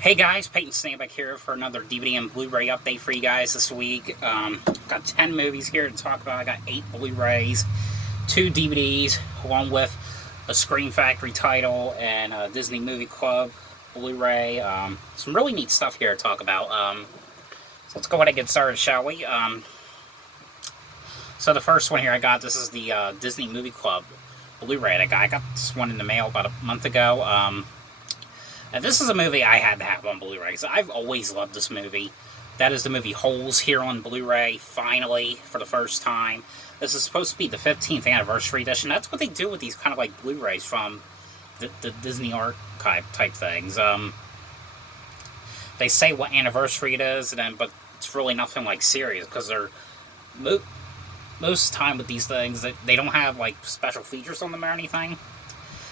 Hey guys, Peyton Snakeback here for another DVD and Blu-ray update for you guys this week. Got 10 movies here to talk about. I got 8 Blu-rays, 2 DVDs, along with a Screen Factory title and a Disney Movie Club Blu-ray. Some really neat stuff here to talk about. So let's go ahead and get started, shall we? So the first one here I got, this is the Disney Movie Club Blu-ray I got this one in the mail about a month ago. And this is a movie I had to have on Blu-ray, because I've always loved this movie. That is the movie Holes here on Blu-ray, finally, for the first time. This is supposed to be the 15th anniversary edition. That's what they do with these kind of like Blu-rays from the Disney archive type things. They say what anniversary it is, but it's really nothing like serious, because they're most of the time with these things, they don't have like special features on them or anything.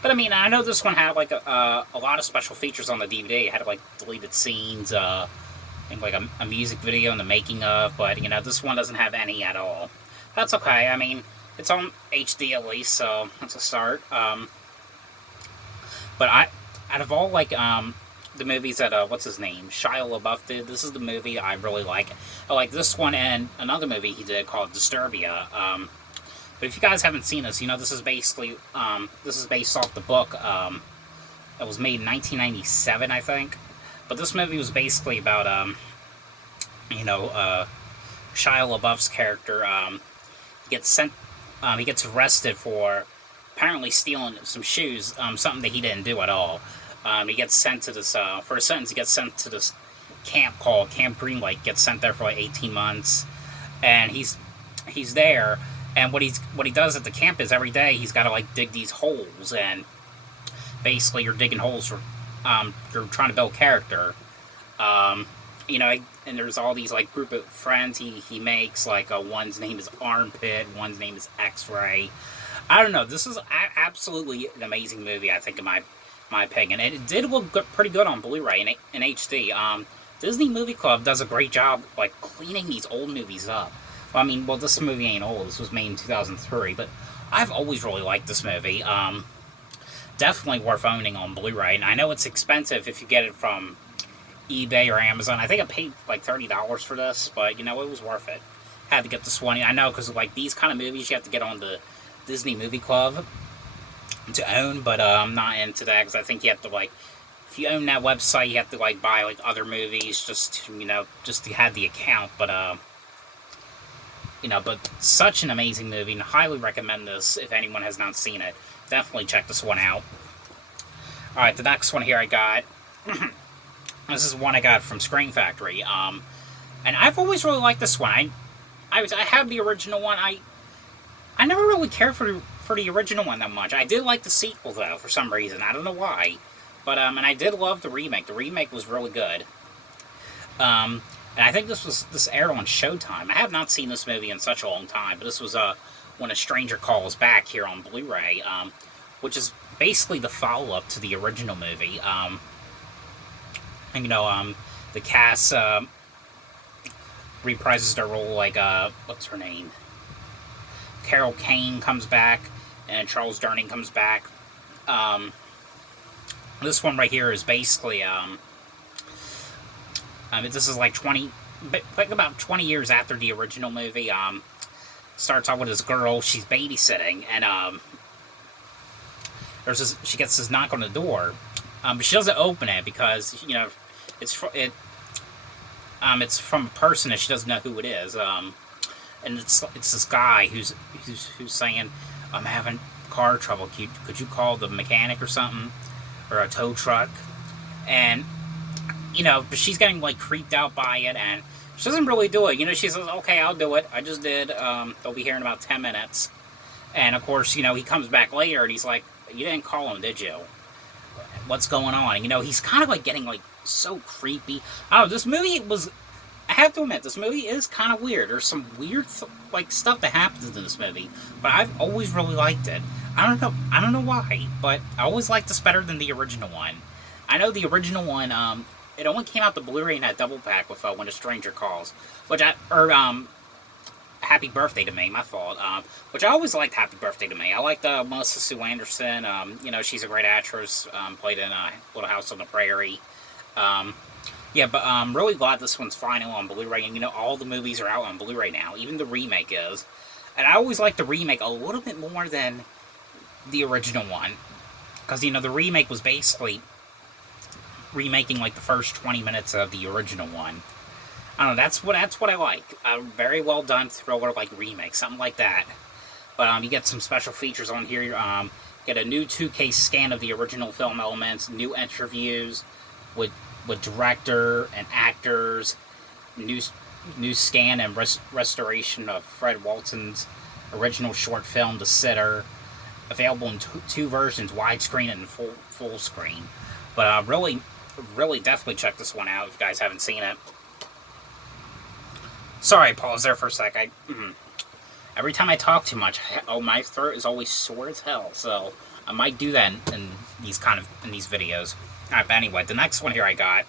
But I mean, I know this one had like a lot of special features on the DVD. It had like deleted scenes, I think like a music video and the making of, but you know, this one doesn't have any at all. That's okay. I mean, it's on HD at least, so that's a start. But out of all like the movies that what's his name, Shia LaBeouf did, this is the movie I really like. I like this one and another movie he did called Disturbia. But if you guys haven't seen this, you know, this is basically, this is based off the book, that was made in 1997, I think. But this movie was basically about, you know, Shia LaBeouf's character, he gets arrested for apparently stealing some shoes, something that he didn't do at all. He gets sent to this, for a sentence, he gets sent to this camp called Camp Greenlight, gets sent there for like 18 months, and he's there. And what he does at the camp is every day he's got to like dig these holes, and basically you're digging holes for you're trying to build character. You know, and there's all these like group of friends he makes. Like one's name is Armpit, one's name is X-Ray. I don't know. This is absolutely an amazing movie, I think, in my opinion. And it did look pretty good on Blu-ray in HD. Disney Movie Club does a great job like cleaning these old movies up. I mean, well, this movie ain't old. This was made in 2003, but I've always really liked this movie. Definitely worth owning on Blu-ray, and I know it's expensive if you get it from eBay or Amazon. I think I paid like $30 for this, but, you know, it was worth it. Had to get this one. I know, because, like, these kind of movies you have to get on the Disney Movie Club to own, but I'm not into that, because I think you have to, like, if you own that website, you have to, like, buy, like, other movies just to, you know, just to have the account, but, you know, but such an amazing movie, and I highly recommend this if anyone has not seen it. Definitely check this one out. Alright, the next one here I got, this is one I got from Screen Factory, and I've always really liked this one. I have the original one. I never really cared for the original one that much. I did like the sequel, though, for some reason. I don't know why. But, and I did love the remake. The remake was really good. And I think this aired on Showtime. I have not seen this movie in such a long time, but this was When a Stranger Calls Back here on Blu-ray, which is basically the follow-up to the original movie. And, you know, the cast reprises their role, like, what's her name? Carol Kane comes back, and Charles Durning comes back. This one right here is basically, this is like about 20 years after the original movie. Starts out with this girl, she's babysitting, and she gets this knock on the door, but she doesn't open it because, you know, it's from a person and she doesn't know who it is. And it's this guy who's saying, "I'm having car trouble. Could you call the mechanic or something, or a tow truck?" And, you know, but she's getting, like, creeped out by it, and she doesn't really do it. You know, she says, "Okay, I'll do it. I just did. They'll be here in about 10 minutes. And, of course, you know, he comes back later, and he's like, "You didn't call him, did you? What's going on?" And, you know, he's kind of, like, getting, like, so creepy. I don't know, this movie was... I have to admit, this movie is kind of weird. There's some weird, like, stuff that happens in this movie, but I've always really liked it. I don't know why, but I always liked this better than the original one. I know the original one, it only came out the Blu-ray in that double pack with When a Stranger Calls, Happy Birthday to Me, my fault, which I always liked Happy Birthday to Me. I liked Melissa Sue Anderson. You know, she's a great actress, played in Little House on the Prairie. Yeah, but I'm really glad this one's finally on Blu-ray, and all the movies are out on Blu-ray now, even the remake is. And I always like the remake a little bit more than the original one, because the remake was basically remaking like the first 20 minutes of the original one. I don't know, that's what I like. A very well done thriller like remake, something like that. But you get some special features on here. Get a new 2K scan of the original film elements, new interviews with director and actors, new scan and restoration of Fred Walton's original short film, The Sitter, available in two versions, widescreen and full screen. But really definitely check this one out if you guys haven't seen it. Sorry, I paused there for a sec. Every time I talk too much, my throat is always sore as hell. So I might do that in these videos. Alright, but anyway, the next one here I got.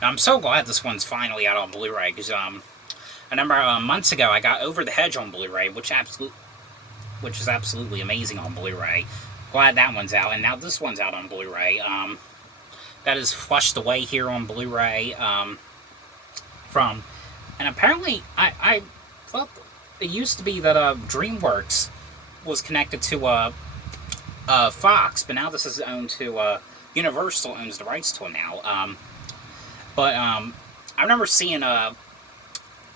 Now I'm so glad this one's finally out on Blu-ray, because I remember months ago I got Over the Hedge on Blu-ray, which is absolutely amazing on Blu-ray. Glad that one's out, and now this one's out on Blu-ray. That is Flushed Away here on Blu-ray. And apparently I thought it used to be that DreamWorks was connected to Fox, but now this is owned to Universal owns the rights to it now. But I remember seeing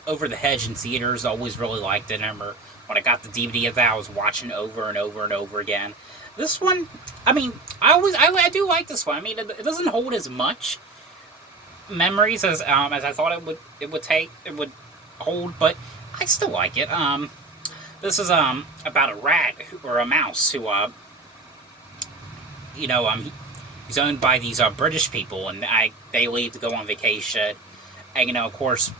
Over the Hedge in theaters. I always really liked it. I remember when I got the DVD of that, I was watching over and over and over again. This one, I mean, I do like this one. I mean, it doesn't hold as much memories as I thought it would hold, but I still like it. This is about a rat or a mouse who he's owned by these British people, and they leave to go on vacation, and of course,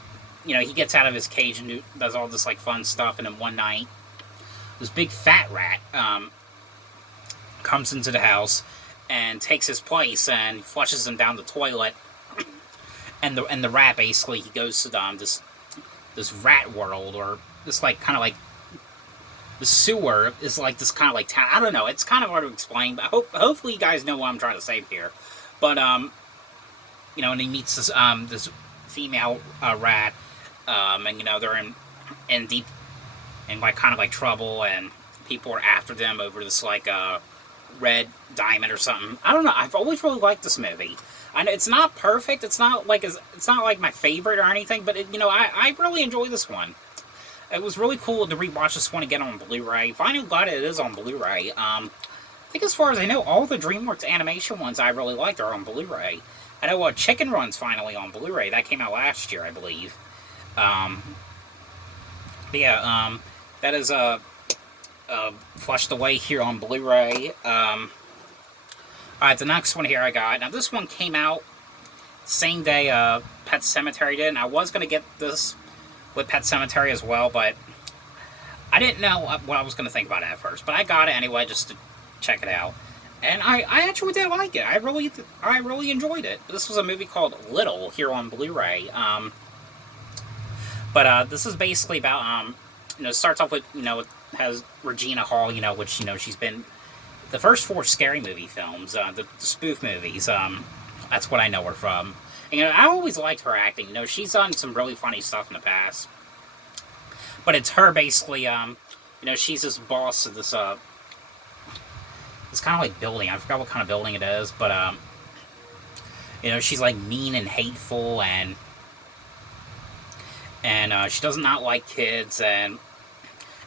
he gets out of his cage and does all this like fun stuff, and then one night, this big fat rat comes into the house and takes his place and flushes him down the toilet. And the rat basically, he goes to this rat world, or this like kind of like the sewer is like this kind of like town. I don't know. It's kind of hard to explain, but hopefully you guys know what I'm trying to say here. But and he meets this female rat, and they're in deep like kind of like trouble, and people are after them over this like red diamond or something. I don't know. I've always really liked this movie. I know it's not perfect. It's not like my favorite or anything, but I really enjoy this one. It was really cool to rewatch this one again on Blu-ray. Finally glad it is on Blu-ray. I think as far as I know, all the DreamWorks animation ones I really liked are on Blu-ray. I know Chicken Run's finally on Blu-ray. That came out last year, I believe. But yeah, that is Flushed Away here on Blu-ray. Alright, the next one here I got. Now, this one came out same day Pet Sematary did, and I was going to get this with Pet Sematary as well, but I didn't know what I was going to think about it at first. But I got it anyway, just to check it out. And I actually did like it. I really enjoyed it. This was a movie called Little here on Blu-ray. But this is basically about, it starts off with, it has Regina Hall, which, she's been the first 4 Scary Movie films, the spoof movies. That's what I know her from. And, I always liked her acting. She's done some really funny stuff in the past. But it's her basically, she's this boss of this, this kind of like building. I forgot what kind of building it is, but, she's like mean and hateful, and she does not like kids. And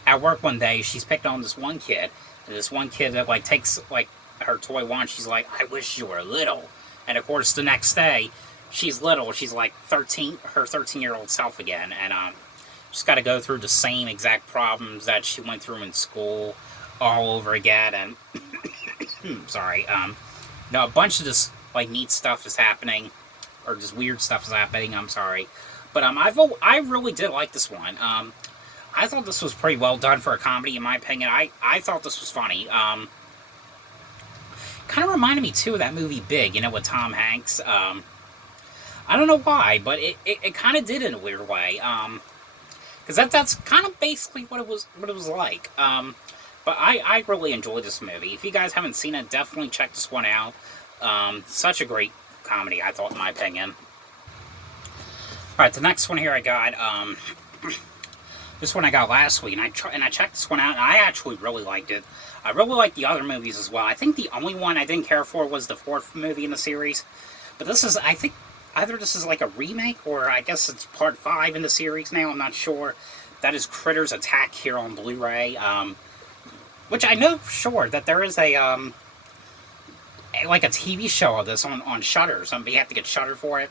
at work one day, she's picked on this one kid, and this one kid that like takes like her toy wand. She's like, "I wish you were little." And of course, the next day, she's little. She's like 13, her 13-year-old self again, and she's got to go through the same exact problems that she went through in school all over again. And sorry, a bunch of this like neat stuff is happening, or just weird stuff is happening. I'm sorry, but I really did like this one. I thought this was pretty well done for a comedy, in my opinion. I thought this was funny. Kind of reminded me too of that movie Big, with Tom Hanks. I don't know why, but it kind of did in a weird way. Because that's kind of basically what it was like. But I really enjoyed this movie. If you guys haven't seen it, definitely check this one out. Such a great comedy, I thought, in my opinion. Alright, the next one here I got, this one I got last week, and I checked this one out, and I actually really liked it. I really liked the other movies as well. I think the only one I didn't care for was the 4th movie in the series. But this is, I think, either this is like a remake, or I guess it's part 5 in the series now, I'm not sure. That is Critters Attack here on Blu-ray. Which I know for sure that there is a, like a TV show of this on Shudder or something. You have to get Shudder for it.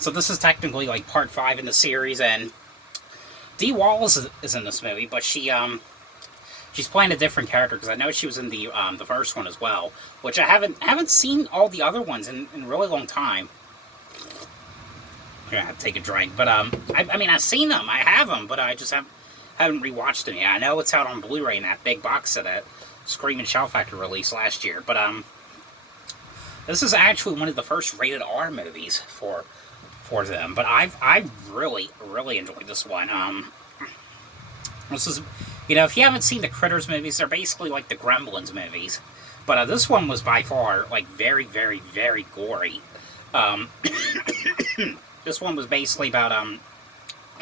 So this is technically like part 5 in the series, and Dee Wallace is in this movie, but she's playing a different character, because I know she was in the first one as well, which I haven't seen all the other ones in a really long time. I'm gonna have to take a drink, but I mean, I've seen them, I have them, but I just haven't rewatched them yet. I know it's out on Blu-ray in that big box set that Scream and Shout Factory released last year, but this is actually one of the first rated R movies for them. But I really enjoyed this one. This is, you know, if you haven't seen the Critters movies, they're basically like the Gremlins movies. But this one was by far like very gory. This one was basically about and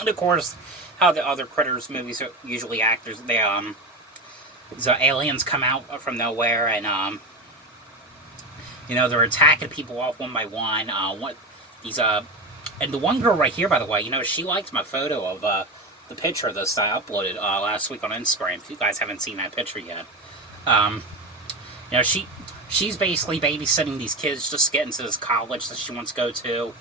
of course how the other Critters movies are usually act. They the aliens come out from nowhere, and you know, they're attacking people off one by one. And the one girl right here, by the way, you know, she liked my photo of the picture of this I uploaded last week on Instagram. If you guys haven't seen that picture yet, you know, she's basically babysitting these kids just to get into this college that she wants to go to.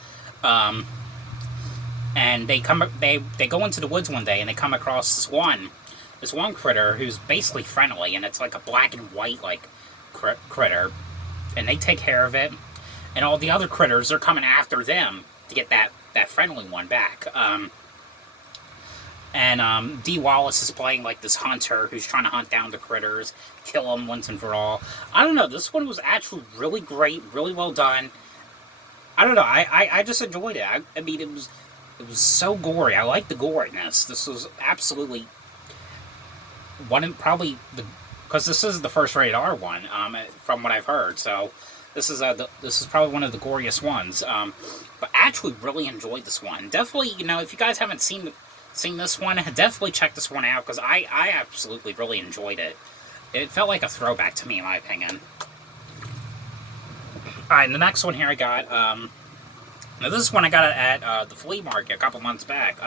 And they go into the woods one day, and they come across this one critter who's basically friendly, and it's like a black and white like critter, and they take care of it, and all the other critters are coming after them to get that friendly one back. And Dee Wallace is playing like this hunter who's trying to hunt down the critters, kill them once and for all. I don't know, this one was actually really great, really well done. I don't know, I just enjoyed it. I mean, it was so gory. I like the goriness. This was absolutely because this is the first rated R one, from what I've heard. So this is probably one of the goriest ones. But actually really enjoyed this one. Definitely, you know, if you guys haven't seen this one, definitely check this one out, because I absolutely really enjoyed it. It felt like a throwback to me, in my opinion. Alright, and the next one here I got, now this is one I got at the flea market a couple months back.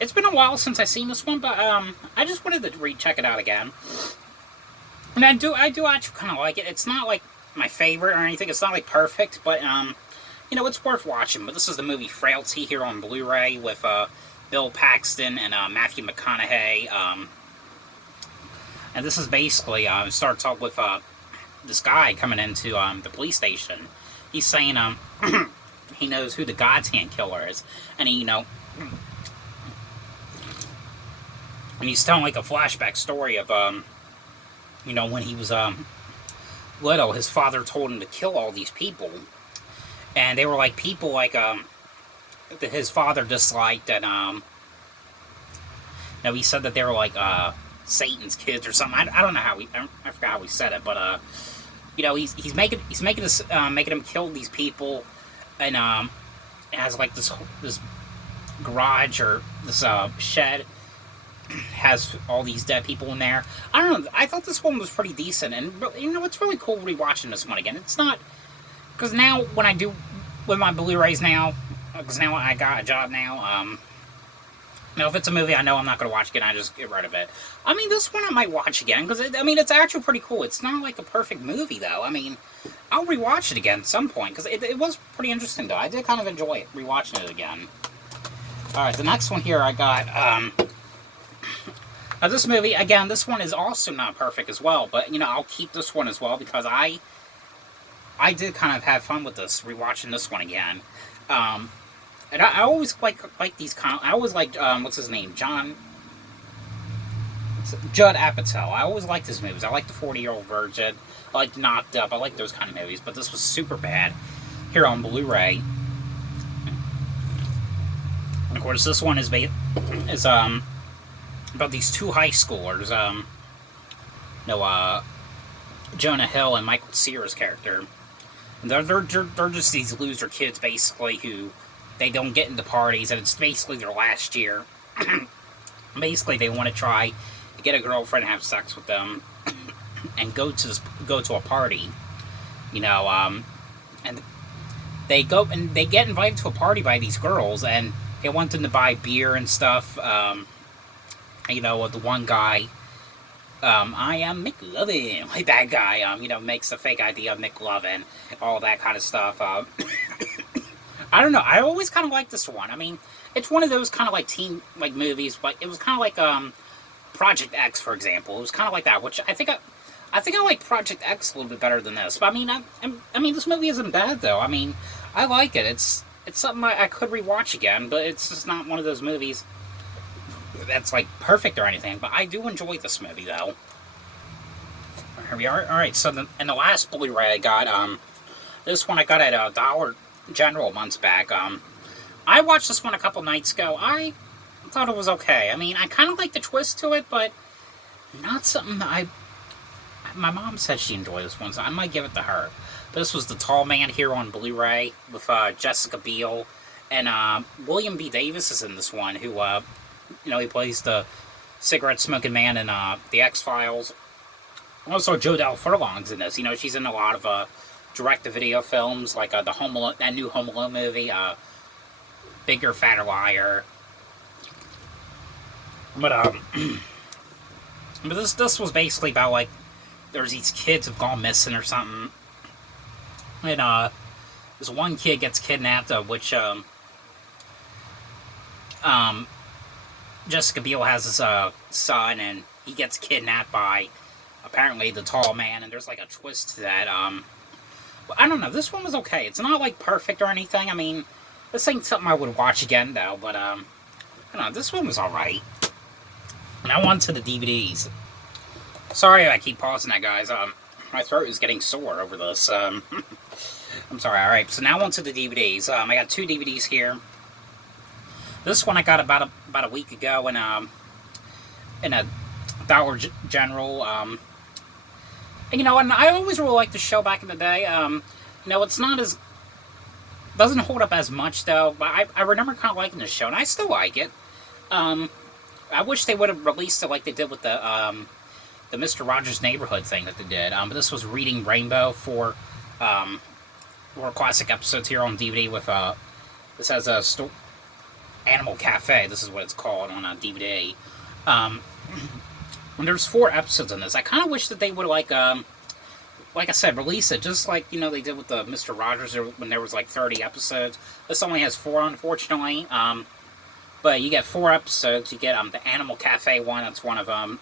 It's been a while since I've seen this one, but I just wanted to check it out again. And I do actually kind of like it. It's not like my favorite or anything. It's not like perfect, but you know, it's worth watching. But this is the movie Frailty here on Blu-ray with Bill Paxton and Matthew McConaughey. And this is basically, it starts off with this guy coming into the police station. He's saying he knows who the God's Hand killer is, and he, you know, and he's telling like a flashback story of you know, when he was little, his father told him to kill all these people, and they were like people like that his father disliked, and you know, he said that they were like Satan's kids or something. I don't know how I forgot how he said it, but you know, he's making him kill these people, and it has like this garage or this shed has all these dead people in there. I don't know, I thought this one was pretty decent, and you know, it's really cool rewatching this one again. It's not, because now when I do with my Blu-rays now, because now I got a job now, now if it's a movie I know I'm not going to watch again, I just get rid of it. I mean, this one I might watch again, because I mean, it's actually pretty cool. It's not like a perfect movie though. I mean, I'll rewatch it again at some point, because it was pretty interesting though. I did kind of enjoy it, rewatching it again. Alright, the next one here I got, now this movie, again, this one is also not perfect as well, but, you know, I'll keep this one as well, because I did kind of have fun with this, rewatching this one again. And I always like these kind of, I always liked, what's his name, Judd Apatow. I always liked his movies. I like The 40-Year-Old Virgin, I like Knocked Up, I like those kind of movies, but this was SUPERBAD here on Blu-ray. And of course, this one is about these two high schoolers, Jonah Hill and Michael Cera's character. And they're just these loser kids, basically, who they don't get into parties, and it's basically their last year. Basically, they want to try to get a girlfriend and have sex with them, and go to a party, you know, and they go and they get invited to a party by these girls, and they want them to buy beer and stuff. You know, the one guy, I am McLovin, like that guy, you know, makes a fake ID of McLovin, all that kind of stuff. I don't know. I always kind of like this one. I mean, it's one of those kind of like teen like movies, but it was kind of like Project X, for example. It was kind of like that, which I think I like Project X a little bit better than this. But I mean, I mean, this movie isn't bad though. I mean, I like it. It's something I could rewatch again, but it's just not one of those movies that's like perfect or anything. But I do enjoy this movie though. Here we are. All right. So in the last Blu-ray I got, this one I got at Dollar General months back. I watched this one a couple nights ago. I thought it was okay. I mean, I kind of like the twist to it, but not something that my mom said she enjoyed this one, so I might give it to her. But this was The Tall Man here on Blu-ray with Jessica Biel, and William B. Davis is in this one, who you know, he plays the cigarette-smoking man in The X-Files. Also, Jodelle Furlong's in this. You know, she's in a lot of direct-to-video films, like the that new Home Alone movie, Bigger, Fatter, Liar. But but this was basically about, like, there's these kids who've gone missing or something, and this one kid gets kidnapped, which Jessica Biel has his son, and he gets kidnapped by apparently the tall man, and there's like a twist to that. I don't know. This one was okay. It's not like perfect or anything. I mean, this ain't something I would watch again though. But I don't know. This one was all right. Now on to the DVDs. Sorry I keep pausing that, guys. My throat is getting sore over this. I'm sorry. All right. So now on to the DVDs. I got 2 DVDs here. This one I got about a week ago in a Dollar General. And, you know, and I always really liked the show back in the day. You know, it's not as doesn't hold up as much though. But I remember kind of liking the show, and I still like it. I wish they would have released it like they did with the Mr. Rogers' Neighborhood thing that they did. But this was Reading Rainbow for classic episodes here on DVD with this has a Animal Cafe. This is what it's called on a DVD. And there's 4 episodes in this. I kind of wish that they would like I said, release it just like, you know, they did with the Mr. Rogers when there was like 30 episodes. This only has 4, unfortunately. But you get 4 episodes. You get the Animal Cafe one. That's one of them.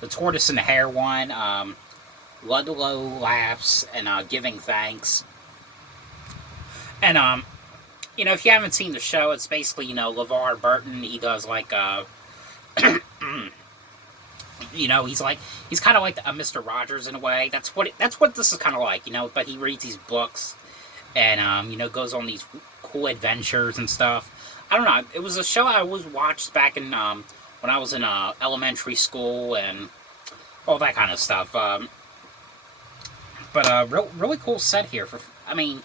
The Tortoise and the Hare one. Ludlow Laughs and Giving Thanks. And you know, if you haven't seen the show, it's basically, you know, LeVar Burton. He does like you know, he's kind of like a Mr. Rogers in a way. That's what this is kind of like, you know. But he reads these books, and you know, goes on these cool adventures and stuff. I don't know. It was a show I always watched back in when I was in elementary school and all that kind of stuff. But really cool set here for. I mean,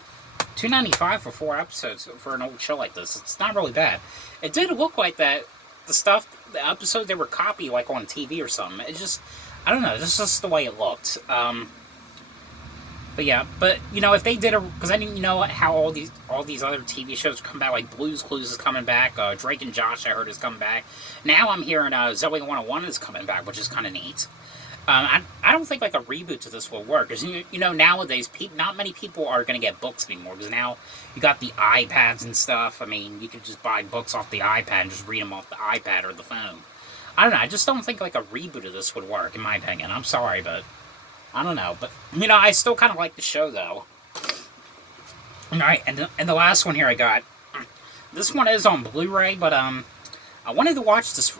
$2.95 for 4 episodes for an old show like this. It's not really bad. It did look like that. The episodes, they were copied like on TV or something. It's just, I don't know, this is just the way it looked. But yeah, but you know, if they did because I didn't know how all these other TV shows come back, like Blue's Clues is coming back, Drake and Josh I heard is coming back. Now I'm hearing Zoe 101 is coming back, which is kind of neat. I don't think like a reboot to this will work, because you know, nowadays not many people are going to get books anymore, because now you got the iPads and stuff. I mean, you could just buy books off the iPad and just read them off the iPad or the phone. I don't know, I just don't think like a reboot of this would work, in my opinion. I'm sorry, but I don't know. But, you know, I still kind of like the show, though. Alright, and the last one here I got, this one is on Blu-ray, but I wanted to watch this,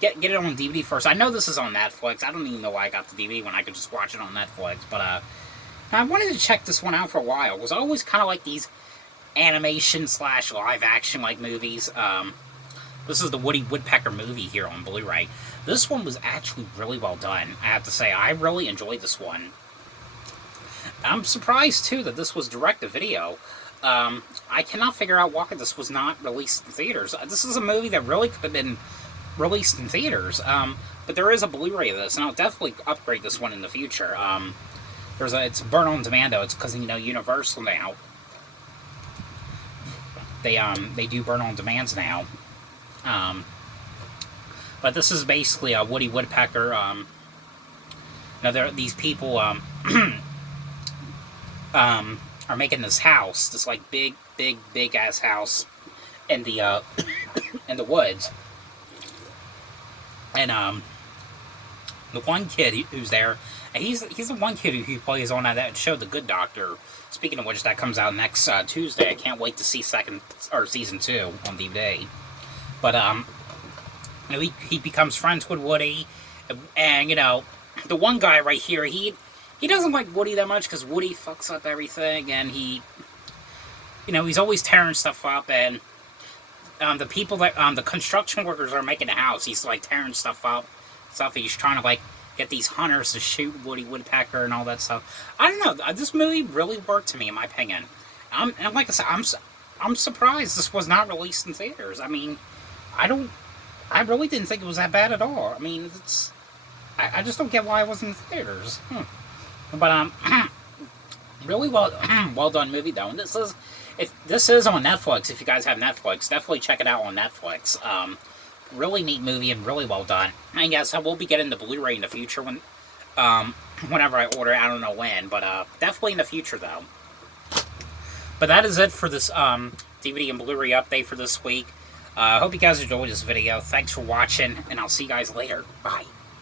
get it on DVD first. I know this is on Netflix. I don't even know why I got the DVD when I could just watch it on Netflix. But I wanted to check this one out for a while, because I always kind of like these animation / live action like movies. This is the Woodpecker movie here on Blu-ray. This one was actually really well done, I have to say. I really enjoyed this one. I'm surprised, too, that this was direct-to-video. I cannot figure out why this was not released in theaters. This is a movie that really could have been released in theaters. But there is a Blu-ray of this, and I'll definitely upgrade this one in the future. It's burn on demand, though. It's because, Universal now. They do burn on demands now. But this is basically a Woody Woodpecker. These people are making this house, this like big ass house in the in the woods, and the one kid who's there, and he's the one kid who plays on that show, The Good Doctor. Speaking of which, that comes out next Tuesday. I can't wait to see season 2 on DVD. But he becomes friends with Woody, and the one guy right here, he doesn't like Woody that much because Woody fucks up everything, and he's always tearing stuff up, and the people that the construction workers are making the house, he's like tearing stuff up. He's trying to like get these hunters to shoot Woody Woodpecker and all that stuff. I don't know. This movie really worked to me, in my opinion. And like I said, I'm surprised this was not released in theaters. I mean, I really didn't think it was that bad at all. I mean, I just don't get why it wasn't in theaters. But really well done movie though. And this is on Netflix. If you guys have Netflix, definitely check it out on Netflix. Really neat movie and really well done. And yes, I will be getting the Blu-ray in the future whenever I order it. I don't know when, but definitely in the future though. But that is it for this DVD and Blu-ray update for this week. I hope you guys enjoyed this video. Thanks for watching, and I'll see you guys later. Bye.